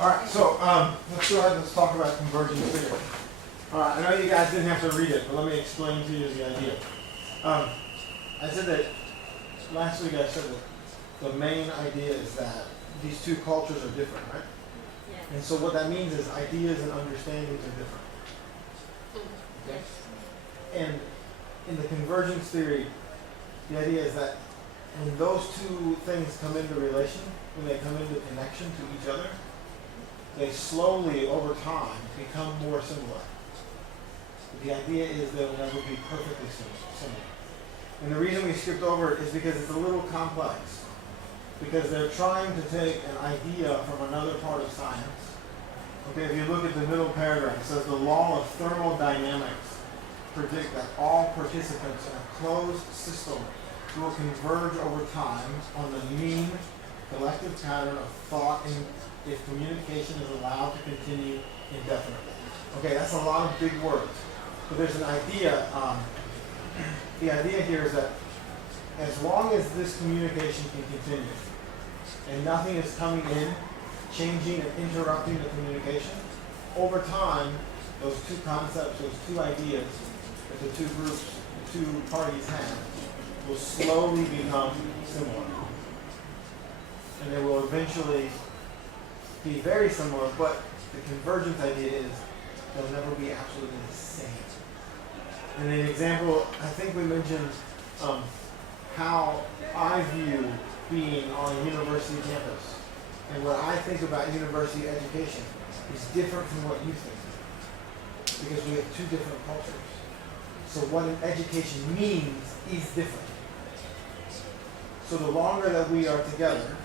All right, so let's go ahead and let's talk about convergence theory. All right, I know you guys didn't have to read it, but let me explain to you the idea. I said that last week. I said that the main idea is that these two cultures are different, right? Yeah. And so what that means is ideas and understandings are different. Okay? And in the convergence theory, the idea is that when those two things come into relation, when they come into connection to each other, they slowly, over time, become more similar. The idea is they'll never be perfectly similar. And the reason we skipped over it is because it's a little complex. Because they're trying to take an idea from another part of science. Okay, if you look at the middle paragraph, it says the law of thermodynamics predict that all participants in a closed system will converge over time on the mean collective pattern of thought and if communication is allowed to continue indefinitely. Okay, that's a lot of big words. But there's an idea. The idea here is that as long as this communication can continue and nothing is coming in, changing and interrupting the communication, over time, those two concepts, those two ideas that the two groups, the two parties have, will slowly become similar. And they will eventually be very similar, but the convergence idea is they'll never be absolutely the same. And an example, I think we mentioned how I view being on a university campus. And what I think about university education is different from what you think. Because we have two different cultures. So what an education means is different. So the longer that we are together,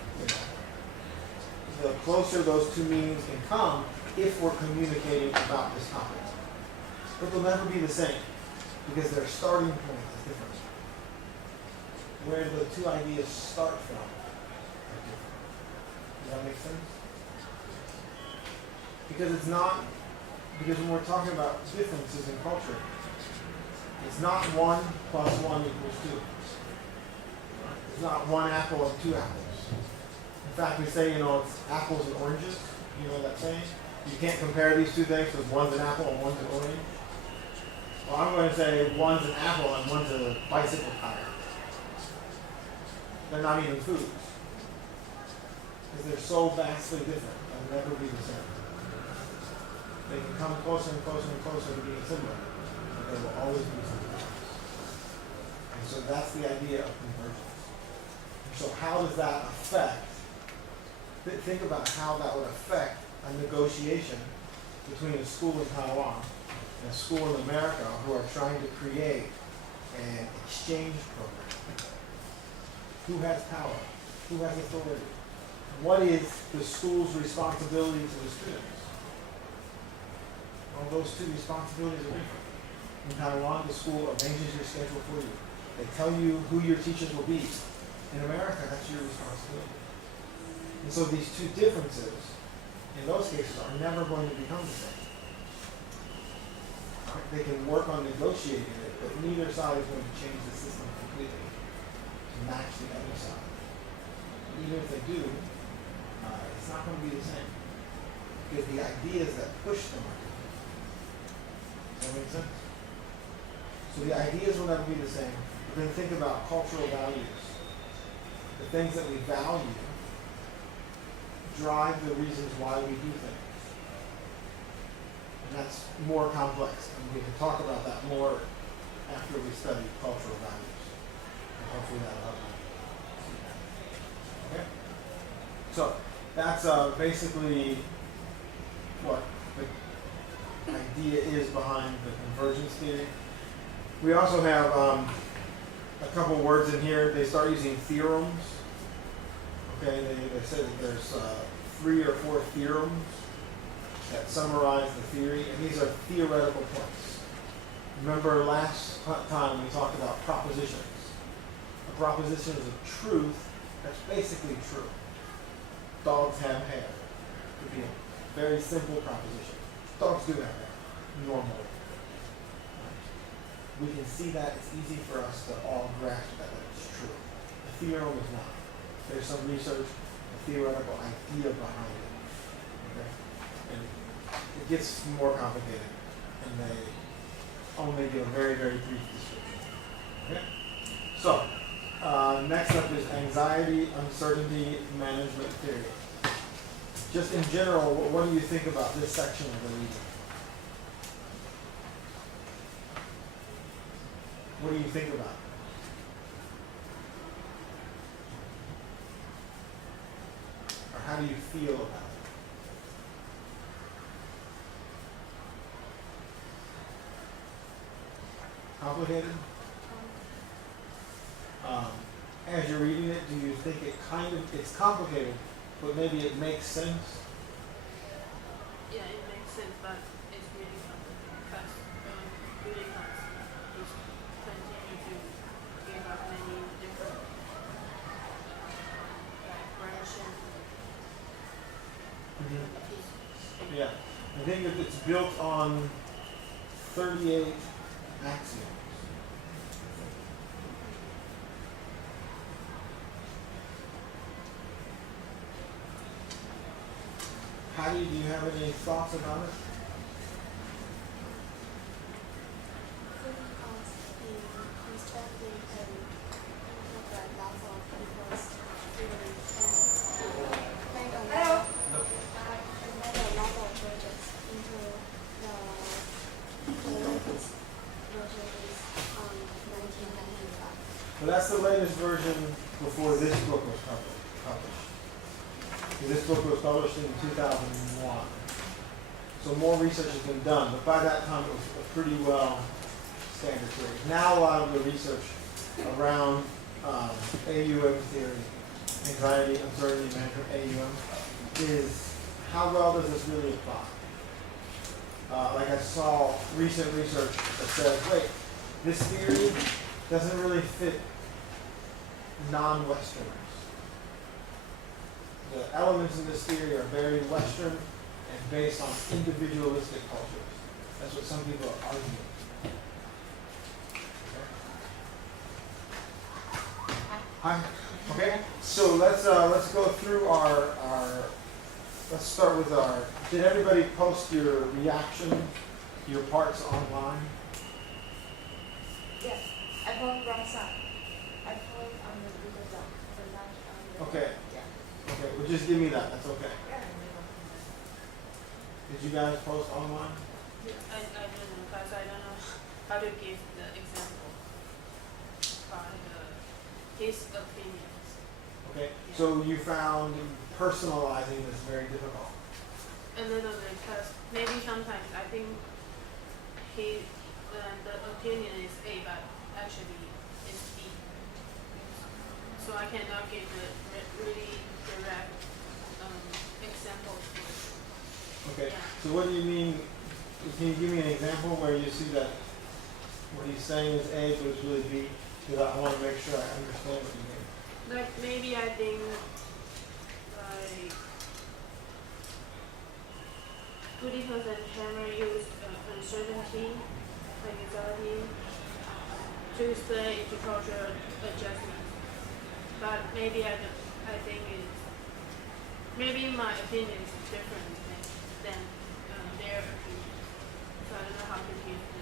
the closer those two meanings can come if we're communicating about this topic. But they'll never be the same because their starting point is different. Where the two ideas start from are different. Does that make sense? Because it's not, because when we're talking about differences in culture, it's not 1 plus 1 equals 2. It's not one apple and two apples. In fact, we say, it's apples and oranges. You know that saying? You can't compare these two things because one's an apple and one's an orange. Well, I'm going to say one's an apple and one's a bicycle tire. They're not even foods. Because they're so vastly different. They'll never be the same. They can come closer and closer and closer to being similar, but they will always be something else. And so that's the idea of convergence. So how does that affect? Think about how that would affect a negotiation between a school in Taiwan and a school in America who are trying to create an exchange program. Who has power? Who has authority? What is the school's responsibility to the students? Well, those two responsibilities are different. In Taiwan, the school arranges your schedule for you. They tell you who your teachers will be. In America, that's your responsibility. And so these two differences, in those cases, are never going to become the same. They can work on negotiating it, but neither side is going to change the system completely to match the other side. Even if they do, it's not going to be the same. Because the ideas that push them are different. Does that make sense? So the ideas will never be the same. But then think about cultural values. The things that we value drive the reasons why we do things. And that's more complex. And we can talk about that more after we study cultural values. And hopefully that'll help you. Okay? So that's basically what the idea is behind the convergence theory. We also have a couple words in here. They start using theorems. Okay, they say that there's 3 or 4 theorems that summarize the theory, and these are theoretical points. Remember last time we talked about propositions. A proposition is a truth that's basically true. Dogs have hair. It could be a very simple proposition. Dogs do have hair, normally. We can see that. It's easy for us to all grasp that it's true. A theorem is not. There's some research, a theoretical idea behind it. Okay? And it gets more complicated, and they only give a very, very brief description. Okay? So, next up is anxiety, uncertainty, management theory. Just in general, what do you think about this section of the reading? What do you think about it? Or how do you feel about it? Complicated? As you're reading it, do you think it's complicated, but maybe it makes sense? Yeah, it makes sense, but it's really complicated because really fast. It's continue to give up many different like versions. Yeah, I think that it's built on 38 axioms. How do you have any thoughts about it? Well, that's the latest version before this book was published. This book was published in 2001. So more research has been done, but by that time it was a pretty well standard theory. Now a lot of the research around AUM theory, anxiety, uncertainty, management, AUM, is how well does this really apply? Like I saw recent research that says, wait, this theory doesn't really fit non-Westerners. The elements in this theory are very Western and based on individualistic cultures. That's what some people are arguing. Hi. Okay. So let's go through our. Let's start with our. Did everybody post your reaction, your parts online? Yes, I put wrong side. I put on the Google Doc, but not on the. Okay. Yeah. Okay. Well, just give me that. That's okay. Yeah. Did you guys post online? I don't know because I don't know how to give the example by his opinions. Okay. So you found personalizing this very difficult. A little bit because maybe sometimes I think the opinion is A, but actually it's B. So I cannot give the really direct examples for it. Okay. Yeah. So what do you mean? Can you give me an example where you see that what he's saying is A, but it's really B? Because I want to make sure I understand what you mean. Like maybe I think like Buddhism and Hammer used uncertainty, anxiety to explain intercultural adjustments. But maybe I think it's maybe my opinion is different than their opinion. So I don't know how to give the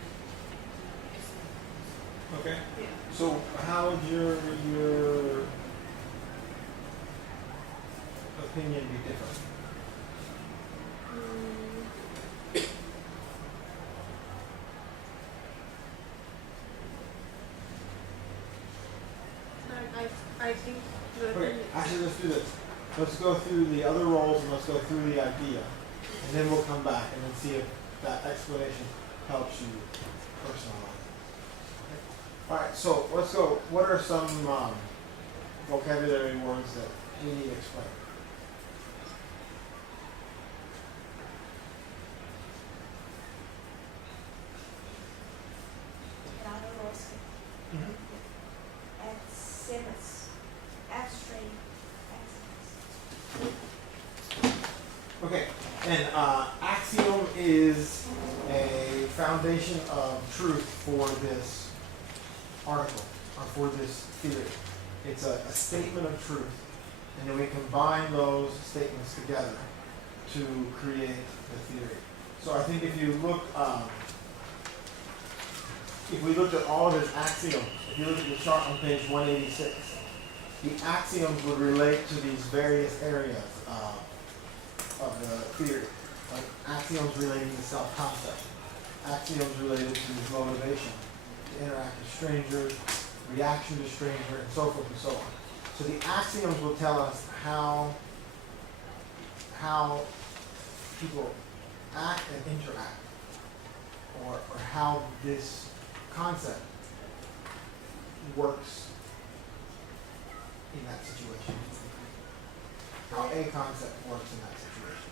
examples. Okay. Yeah. So how would your opinion be different? I think the Okay, opinion. actually let's do this. Let's go through the other roles and let's go through the idea. And then we'll come back and then see if that explanation helps you personalize it. Okay. Alright, so let's go. What are some vocabulary words that we need to explain? Okay, and axiom is a foundation of truth for this article, or for this theory. It's a statement of truth, and then we combine those statements together to create the theory. So I think if you look, if we looked at all of his axioms, if you look at the chart on page 186, the axioms would relate to these various areas of the theory. Like axioms relating to self-concept, axioms related to motivation, to interact with strangers, reaction to stranger, and so forth and so on. So the axioms will tell us how people act and interact, or how this concept works in that situation. How a concept works in that situation.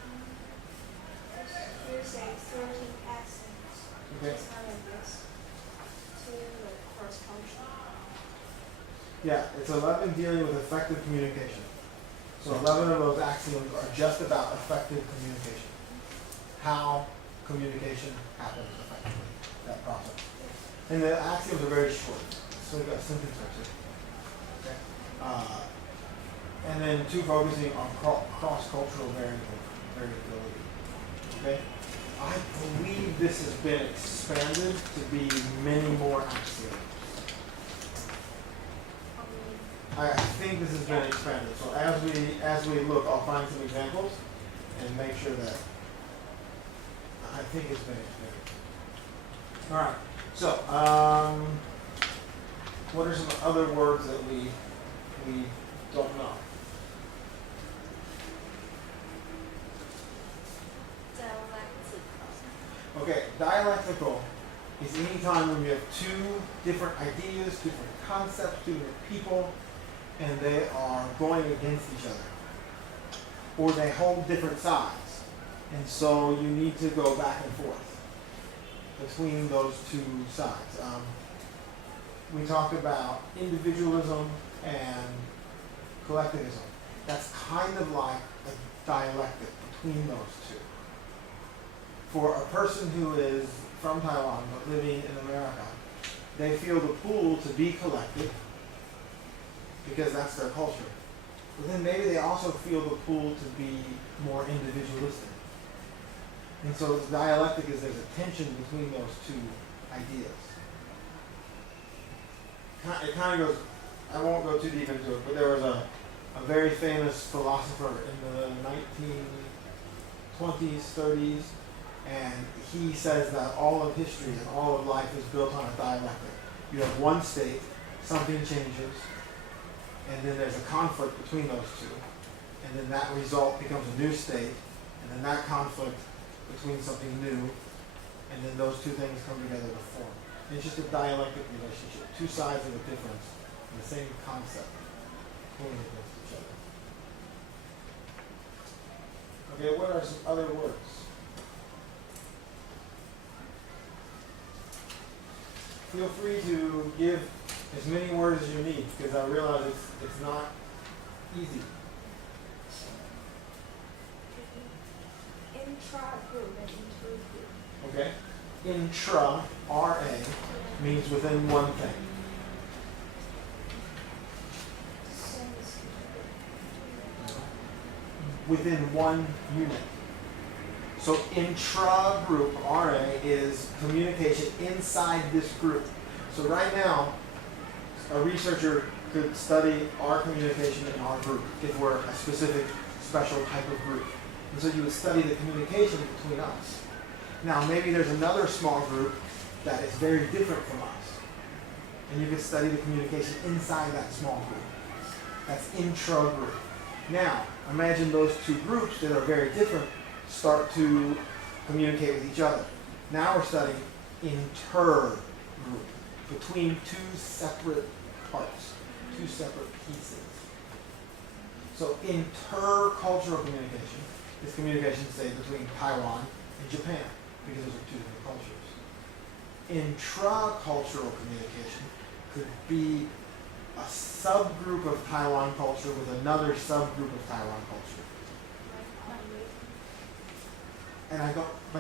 You say 13 accents. Okay. It's not like this. To like cross-function. Yeah, it's 11 dealing with effective communication. So 11 of those axioms are just about effective communication. How communication happens effectively, that process. And the axioms are very short, so we've got a sentence or two. Okay. And then 2 focusing on cross-cultural variability. Okay. I believe this has been expanded to be many more axioms. I think this has been expanded. So as we look, I'll find some examples and make sure that I think it's been expanded. All right. So what are some other words that we don't know? Dialectical. Okay, dialectical is any time when you have 2 different ideas, 2 different concepts, 2 different people, and they are going against each other. Or they hold different sides. And so you need to go back and forth between those 2 sides. We talked about individualism and collectivism. That's kind of like a dialectic between those 2. For a person who is from Taiwan but living in America, they feel the pull to be collective because that's their culture. But then maybe they also feel the pull to be more individualistic. And so the dialectic is there's a tension between those 2 ideas. It kind of goes, I won't go too deep into it, but there was a very famous philosopher in the 1920s, 30s, and he says that all of history and all of life is built on a dialectic. You have one state, something changes, and then there's a conflict between those 2. And then that result becomes a new state, and then that conflict between something new, and then those 2 things come together to form. And it's just a dialectic relationship, 2 sides of a difference in the same concept pulling against each other. Okay, what are some other words? Feel free to give as many words as you need, because I realize it's not easy. Intra-group and inter-group. Okay? Intra, R-A, means within one thing. Within one unit. So intra-group, RA, is communication inside this group. So right now, a researcher could study our communication in our group if we're a specific, special type of group. And so you would study the communication between us. Now, maybe there's another small group that is very different from us. And you could study the communication inside that small group. That's intra-group. Now, imagine those 2 groups that are very different start to communicate with each other. Now we're studying inter-group, between 2 separate parts, 2 separate pieces. So intercultural communication is communication, say, between Taiwan and Japan, because those are 2 different cultures. Intracultural communication could be a subgroup of Taiwan culture with another subgroup of Taiwan culture. And I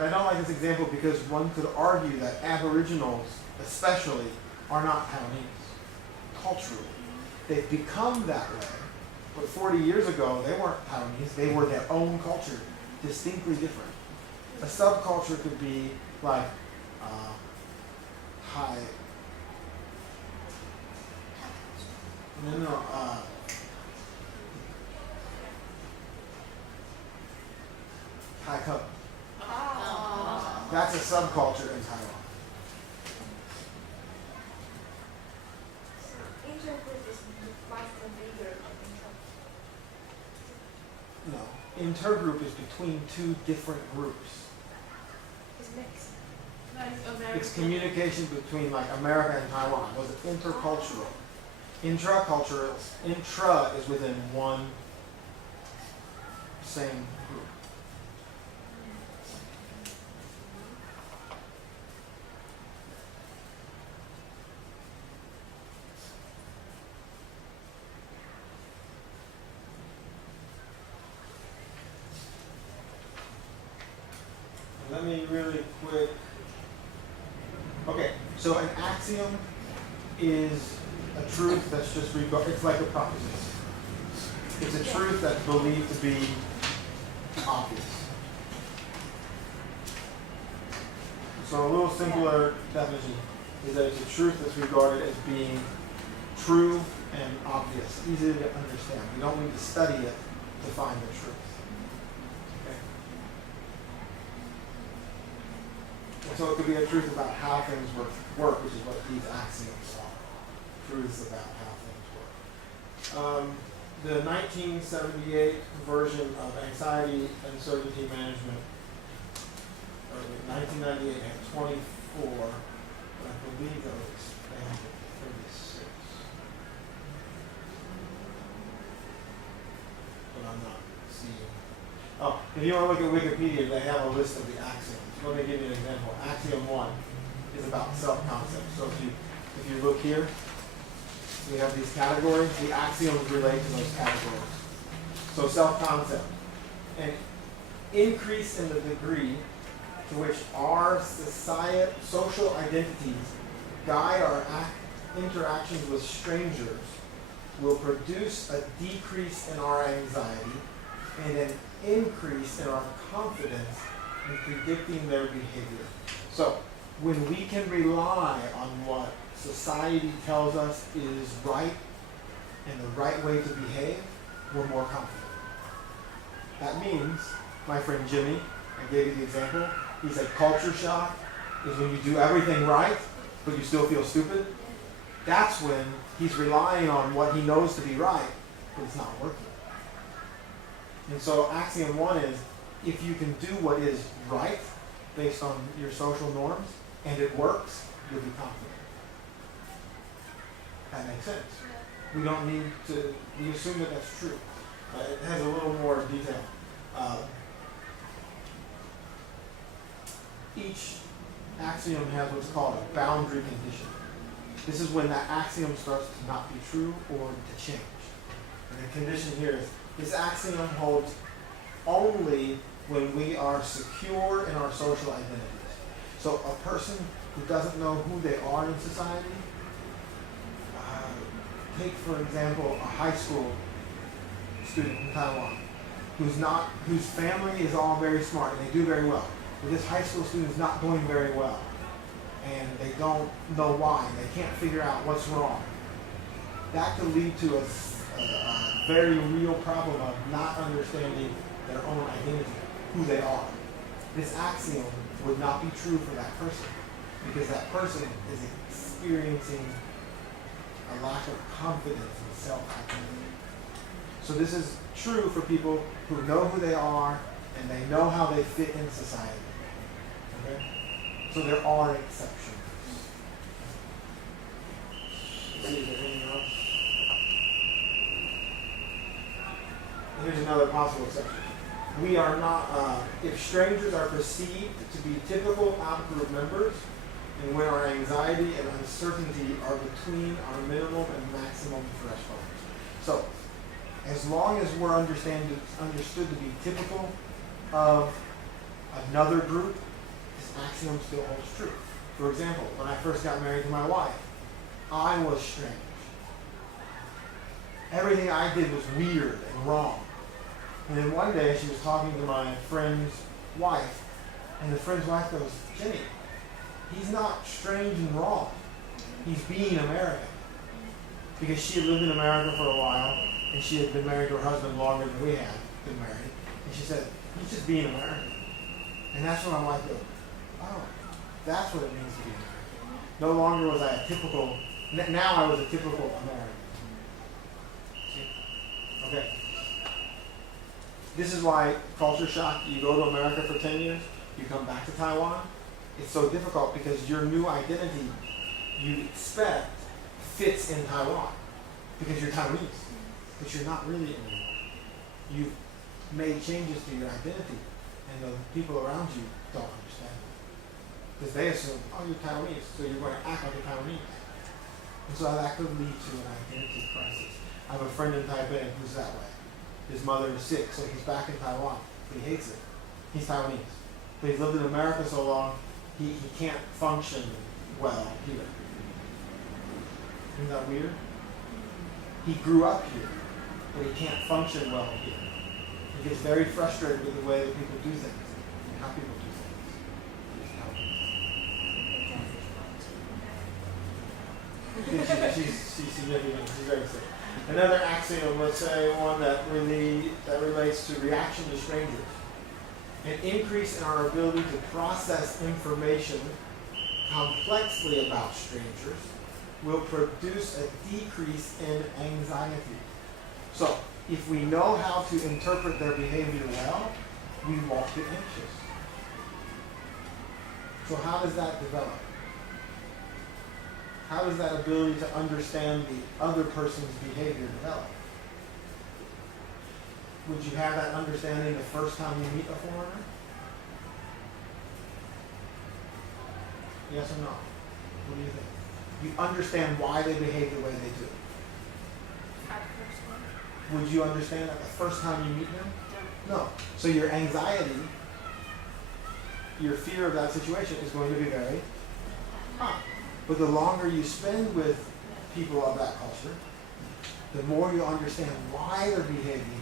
don't like this example because one could argue that Aboriginals, especially, are not Taiwanese culturally. They've become that way, but 40 years ago they weren't Taiwanese. They were their own culture, distinctly different. A subculture could be like high. No. High code. Ah. That's a subculture in Taiwan. So intergroup is much bigger than inter. No. Intergroup is between two different groups. It's mixed. Like American. It's communication between like America and Taiwan. Was it intercultural? Intracultural. Intra is within one same group. Let me really quick. Okay, so an axiom is a truth that's just it's like a proposition. It's a truth that's believed to be obvious. So a little simpler definition is that it's a truth that's regarded as being true and obvious, easy to understand. We don't need to study it to find the truth. Okay? And so it could be a truth about how things work, which is what these axioms are. Truths about how things work. The 1978 version of Anxiety Uncertainty Management, or 1998 had 24, but I believe that was expanded to 36. But I'm not seeing. Oh, if you want to look at Wikipedia, they have a list of the axioms. Let me give you an example. Axiom 1 is about self-concept. So if you look here, we have these categories. The axioms relate to those categories. So self-concept. An increase in the degree to which our social identities guide our interactions with strangers will produce a decrease in our anxiety and an increase in our confidence in predicting their behavior. So when we can rely on what society tells us is right and the right way to behave, we're more confident. That means, my friend Jimmy, I gave you the example, he said culture shock is when you do everything right, but you still feel stupid. That's when he's relying on what he knows to be right, but it's not working. And so axiom 1 is, if you can do what is right based on your social norms, and it works, you'll be confident. That makes sense. We don't need to, we assume that that's true. It has a little more detail. Each axiom has what's called a boundary condition. This is when that axiom starts to not be true or to change. And the condition here is, this axiom holds only when we are secure in our social identities. So a person who doesn't know who they are in society, take for example a high school student in Taiwan whose family is all very smart and they do very well. But this high school student is not doing very well, and they don't know why. They can't figure out what's wrong. That could lead to a very real problem of not understanding their own identity, who they are. This axiom would not be true for that person, because that person is experiencing a lack of confidence in self-identity. So this is true for people who know who they are and they know how they fit in society. Okay? So there are exceptions. Let's see if there's anything else. Here's another possible exception. We are not, if strangers are perceived to be typical out-group members, and when our anxiety and uncertainty are between our minimum and maximum thresholds. So, as long as we're understood to be typical of another group, this axiom still holds true. For example, when I first got married to my wife, I was strange. Everything I did was weird and wrong. And then one day she was talking to my friend's wife, and the friend's wife goes, Jenny, he's not strange and wrong. He's being American. Because she had lived in America for a while, and she had been married to her husband longer than we had been married. And she said, he's just being American. And that's when my wife goes, oh, that's what it means to be American. No longer was I a typical, now I was a typical American. See? Okay. This is why culture shock, you go to America for 10 years, you come back to Taiwan, it's so difficult because your new identity you expect fits in Taiwan because you're Taiwanese, but you're not really anymore. You've made changes to your identity, and the people around you don't understand it because they assume, oh, you're Taiwanese, so you're going to act like a Taiwanese, and so that could lead to an identity crisis. I have a friend in Taipei who's that way. His mother is sick, so he's back in Taiwan, but he hates it. He's Taiwanese, but he's lived in America so long, he can't function well here. Isn't that weird? He grew up here, but he can't function well here. He gets very frustrated with the way that people do things and how people do things. She's significant. She's very sick. Another axiom, let's say one that relates to reaction to strangers. An increase in our ability to process information complexly about strangers will produce a decrease in anxiety. So, if we know how to interpret their behavior well, we won't get anxious. So how does that develop? How does that ability to understand the other person's behavior develop? Would you have that understanding the first time you meet a foreigner? Yes or no? What do you think? You understand why they behave the way they do. At first one. Would you understand that the first time you meet them? No. So your anxiety, your fear of that situation is going to be very high. But the longer you spend with people of that culture, the more you understand why they're behaving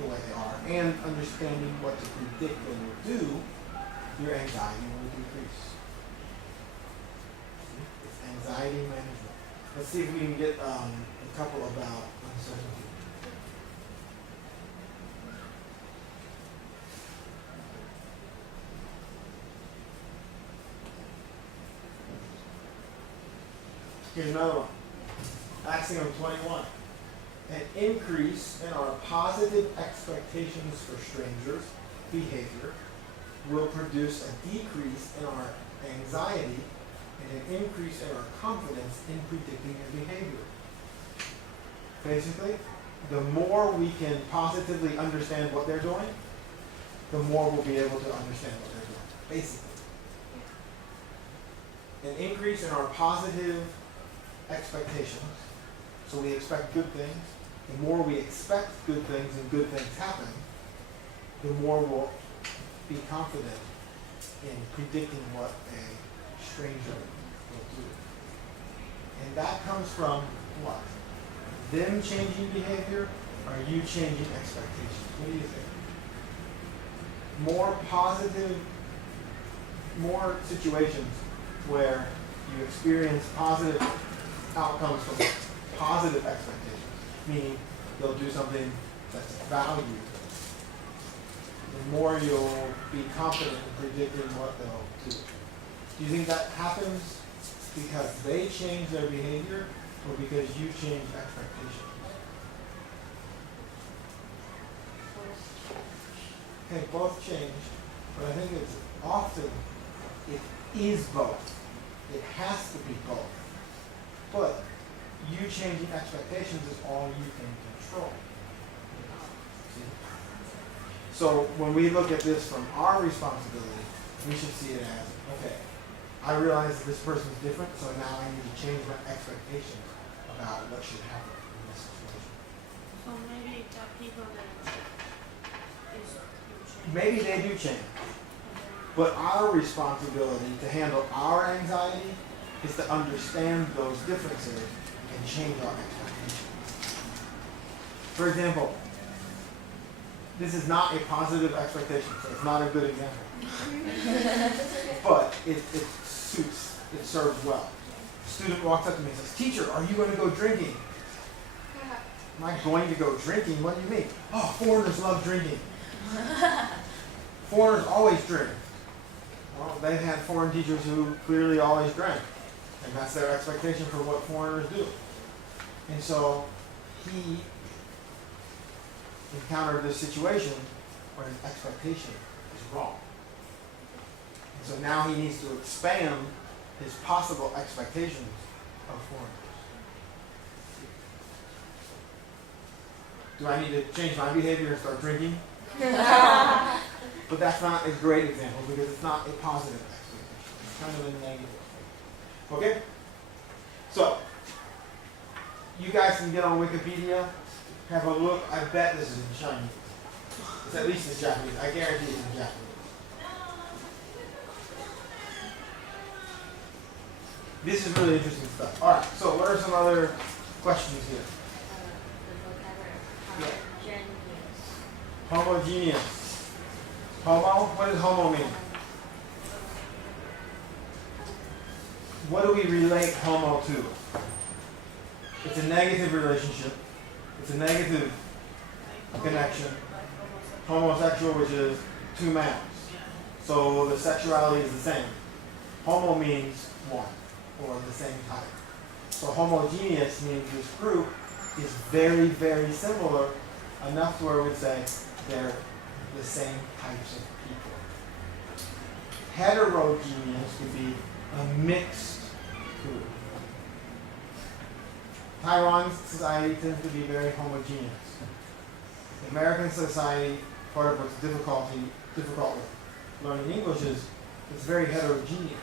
the way they are and understanding what to predict when you do, your anxiety will decrease. It's anxiety management. Let's see if we can get a couple about uncertainty. Here's another one. Axiom 21. An increase in our positive expectations for strangers' behavior will produce a decrease in our anxiety and an increase in our confidence in predicting their behavior. Basically, the more we can positively understand what they're doing, the more we'll be able to understand what they're doing. Basically. An increase in our positive expectations, so we expect good things. The more we expect good things and good things happen, the more we'll be confident in predicting what a stranger will do. And that comes from what? Them changing behavior or you changing expectations? What do you think? More positive, more situations where you experience positive outcomes from positive expectations, meaning they'll do something that's valued, the more you'll be confident in predicting what they'll do. Do you think that happens because they change their behavior or because you change expectations? Okay, both change, but I think it's often, it is both. It has to be both. But you changing expectations is all you can control. See? So when we look at this from our responsibility, we should see it as, okay, I realize that this person's different, so now I need to change my expectations about what should happen in this situation. So maybe the people that is Maybe they do change. But our responsibility to handle our anxiety is to understand those differences and change our expectations. For example, this is not a positive expectation, so it's not a good example. But it suits, it serves well. A student walks up to me and says, "Teacher, are you going to go drinking?" Am I going to go drinking? What do you mean? Oh, foreigners love drinking. Foreigners always drink. Well, they've had foreign teachers who clearly always drank. And that's their expectation for what foreigners do. And so he encountered this situation where his expectation is wrong. And so now he needs to expand his possible expectations of foreigners. Do I need to change my behavior and start drinking? But that's not a great example because it's not a positive expectation. It's kind of a negative thing. Okay? So, you guys can get on Wikipedia, have a look. I bet this is in Chinese. It's at least in Japanese. I guarantee it's in Japanese. This is really interesting stuff. Alright, so what are some other questions here? The vocabulary. Homogeneous. Homo? What does homo mean? What do we relate homo to? It's a negative relationship. It's a negative connection. Homosexual, which is two males. So the sexuality is the same. Homo means one, or the same type. So homogeneous means this group is very, very similar, enough to where we'd say they're the same types of people. Heterogeneous would be a mixed group. Taiwan's society tends to be very homogeneous. American society, part of what's difficult with learning English is it's very heterogeneous.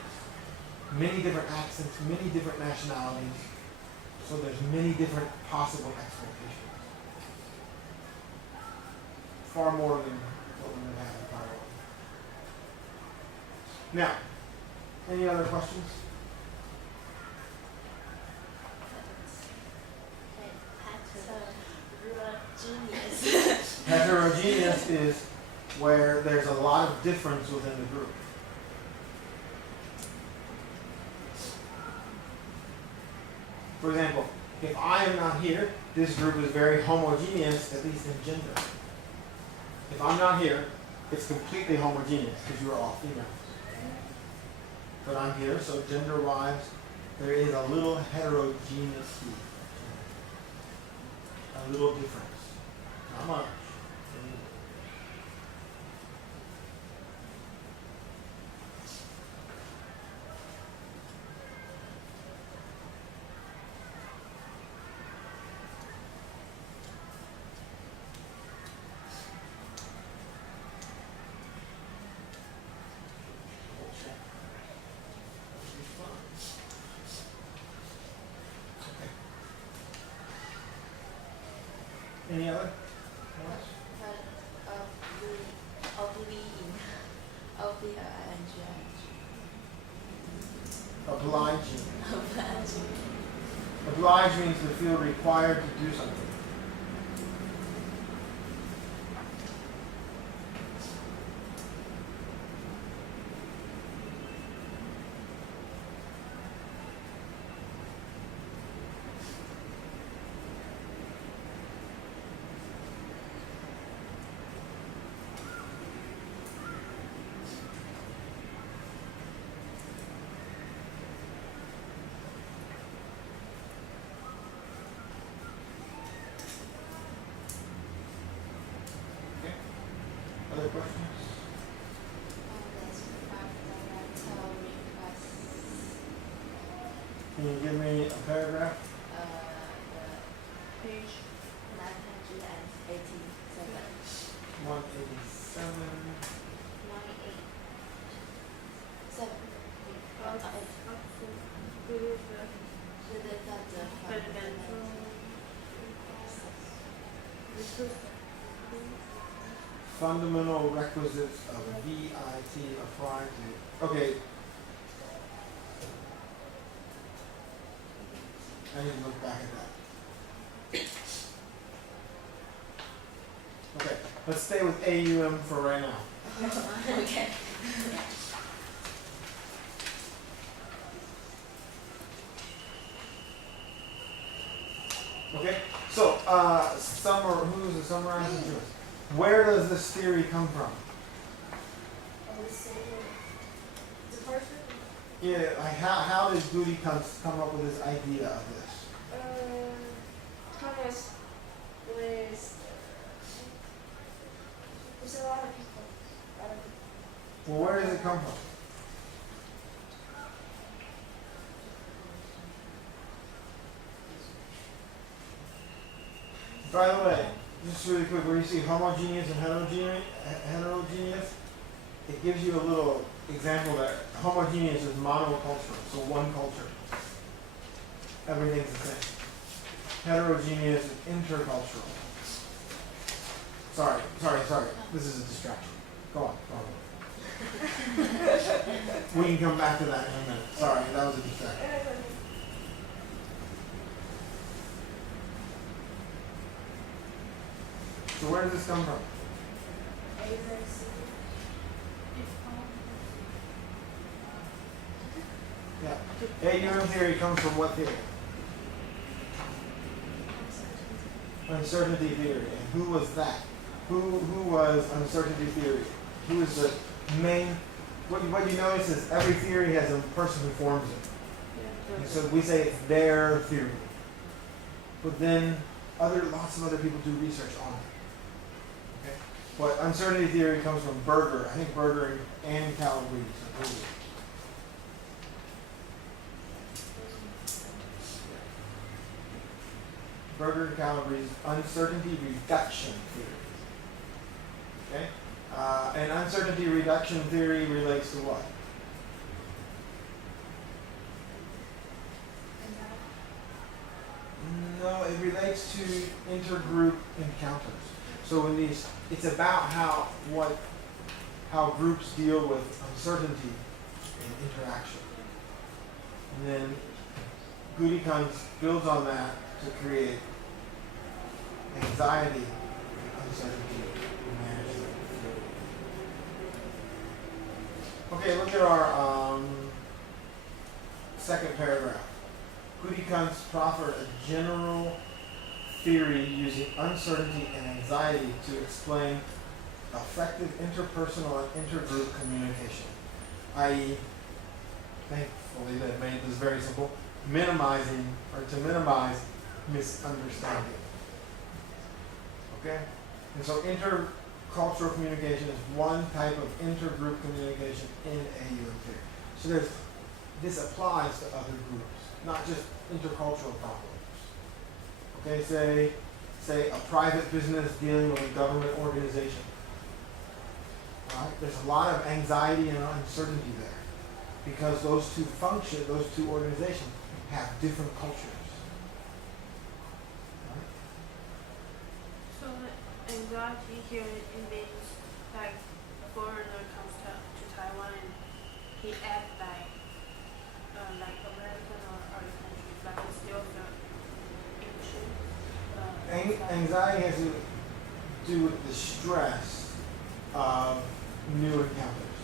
Many different accents, many different nationalities, so there's many different possible expectations. Far more than what we would have in Taiwan. Now, any other questions? Heterogeneous. Heterogeneous is where there's a lot of difference within the group. For example, if I am not here, this group is very homogeneous, at least in gender. If I'm not here, it's completely homogeneous because you are all females. But I'm here, so gender-wise, there is a little heterogeneity. A little difference. Not much. Any other? Obliging. Oblige means to feel required to do something. Other questions? Can you give me a paragraph? Page 987. 187. 987. Fundamental requisites of VIT apply to. Okay. I need to look back at that. Okay. Let's stay with AUM for right now. Okay. Okay? So, who's the summarizing to us? Where does this theory come from? I would say the person. Yeah, like how did Goody come up with this idea of this? Thomas was. There's a lot of people. Well, where does it come from? By the way, just really quick, where you see homogeneous and heterogeneous, it gives you a little example that homogeneous is monocultural, so one culture. Everything's the same. Heterogeneous is intercultural. Sorry. This is a distraction. Go on. We can come back to that in a minute. Sorry, that was a distraction. So where does this come from? Yeah. AUM theory comes from what theory? Uncertainty theory. And who was that? Who was uncertainty theory? Who is the main? What you notice is every theory has a person who forms it. And so we say it's their theory. But then lots of other people do research on it. Okay? But uncertainty theory comes from Berger. I think Berger and Calabrese. Berger and Calabrese uncertainty reduction theory. Okay? And uncertainty reduction theory relates to what? No, it relates to intergroup encounters. So it's about how groups deal with uncertainty and interaction. And then Goody builds on that to create anxiety and uncertainty management. Okay, look at our second paragraph. Goody proffered a general theory using uncertainty and anxiety to explain effective interpersonal and intergroup communication, i.e., thankfully they made this very simple, to minimize misunderstanding. Okay? And so intercultural communication is one type of intergroup communication in AUM theory. So this applies to other groups, not just intercultural problems. Okay, say a private business dealing with a government organization. Right? There's a lot of anxiety and uncertainty there because those two organizations have different cultures. Right? So anxiety here it means like a foreigner comes to Taiwan and he acts like American or other countries, but he still feel anxious. Anxiety has to do with the stress of new encounters,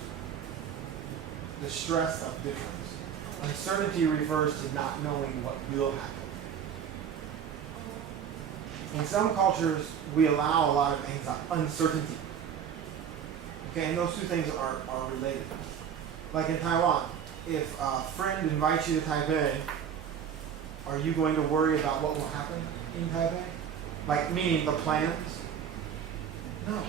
the stress of difference. Uncertainty refers to not knowing what will happen. In some cultures, we allow a lot of uncertainty. Okay, and those two things are related. Like in Taiwan, if a friend invites you to Taipei, are you going to worry about what will happen in Taipei? Like, meaning the plans? No.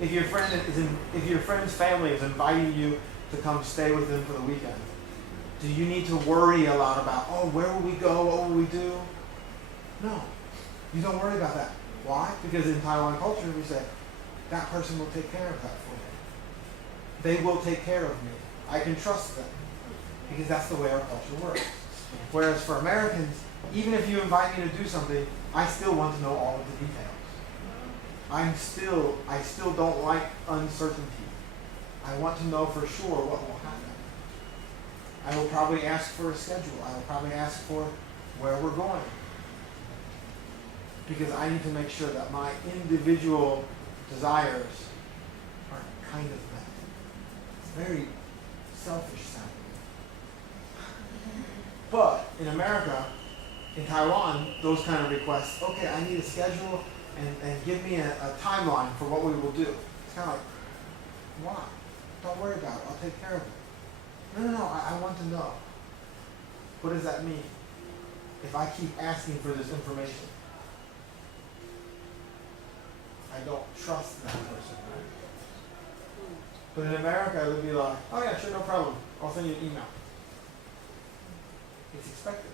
If your friend's family is inviting you to come stay with them for the weekend, do you need to worry a lot about, where will we go, what will we do? No. You don't worry about that. Why? Because in Taiwan culture, we say, that person will take care of that for me. They will take care of me. I can trust them. Because that's the way our culture works. Whereas for Americans, even if you invite me to do something, I still want to know all of the details. I still don't like uncertainty. I want to know for sure what will happen. I will probably ask for a schedule. I will probably ask for where we're going. Because I need to make sure that my individual desires are kind of met. It's very selfish sounding. But in America, in Taiwan, those kind of requests, okay, I need a schedule and give me a timeline for what we will do. It's kind of like, why? Don't worry about it. I'll take care of it. No, I want to know. What does that mean? If I keep asking for this information, I don't trust that person, right? But in America, it would be like, oh yeah, sure, no problem. I'll send you an email. It's expected.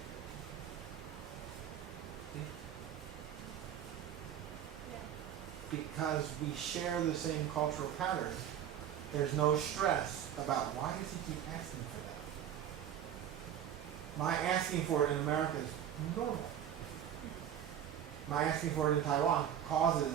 Because we share the same cultural pattern, there's no stress about why does he keep asking for that. My asking for it in America is normal. My asking for it in Taiwan causes